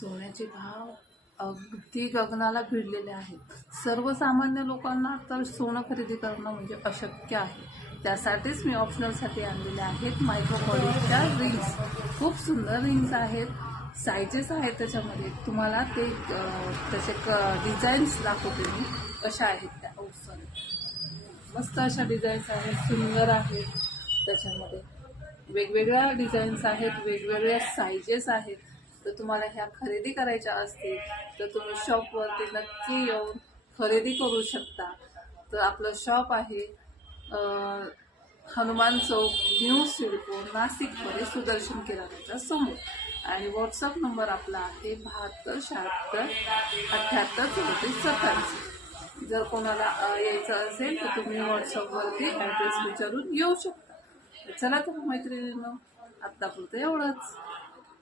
सोन्याचे भाव अगदी गगनाला भिडलेले आहेत. सर्वसामान्य लोकांना तर सोनं खरेदी करणं म्हणजे अशक्य आहे. त्यासाठीच मी ऑप्शनलसाठी आणलेले आहेत मायक्रो पॉलिशच्या रिंग्स. खूप सुंदर रिंग्स आहेत, सायजेस आहेत त्याच्यामध्ये. तुम्हाला ते त्याचे डिझाईन्स दाखवते मी कशा आहेत त्या. मस्त अशा डिझाईन्स आहेत, सुंदर आहेत. त्याच्यामध्ये वेगवेगळ्या डिझाईन्स आहेत, वेगवेगळ्या सायजेस आहेत. तर तुम्हाला ह्या खरेदी करायच्या असतील तर तुम्ही शॉपवरती नक्की येऊन खरेदी करू शकता. तर आपलं शॉप आहे हनुमान चौक, न्यू सिडको, नाशिकमध्ये सुदर्शन किराण्याच्या समोर. आणि व्हॉट्सअप नंबर आपला आहे 72 76 78 34 27. जर कोणाला यायचं असेल तर तुम्ही व्हॉट्सअपवरती ॲड्रेस विचारून येऊ शकता. चला तर मैत्रिणींनो, आत्तापुरतं एवढंच.